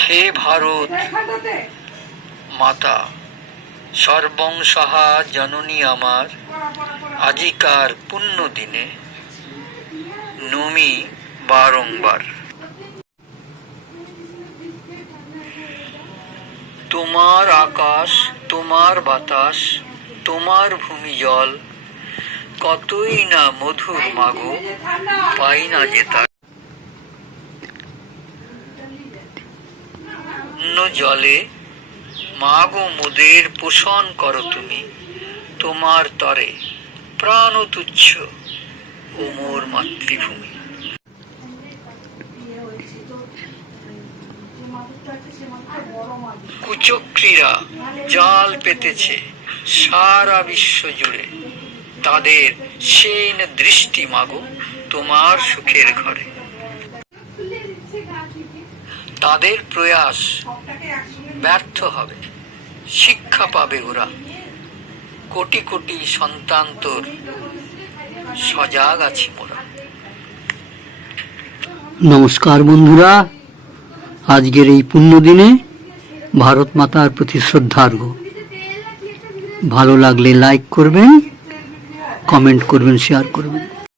হে ভারত মাতা, সর্বং সাহা জননী আমার, আজিকার পুণ্য দিনে নমি বারংবার। তোমার আকাশ, তোমার বাতাস, তোমার ভূমি জল, কতই না মধুর মাগো, পাই না যে তার। জলে মাগো মোদের পোষণ করো তুমি, তোমার তরে প্রাণ তুচ্ছ ও মোর মাতৃভূমি। কুচক্রীরা জাল পেতেছে সারা বিশ্ব জুড়ে, তাদের সেইন দৃষ্টি মাগো তোমার সুখের ঘরে। তাদের প্রয়াস ব্যর্থ হবে, শিক্ষা পাবে ওরা, কোটি কোটি সন্তান তোর সজাগ আছি মোরা। নমস্কার বন্ধুরা, আজকের এই পুণ্য দিনে ভারত মাতার প্রতি শ্রদ্ধার্ঘ্য। ভালো লাগলে লাইক করবেন, কমেন্ট করবেন, শেয়ার করবেন।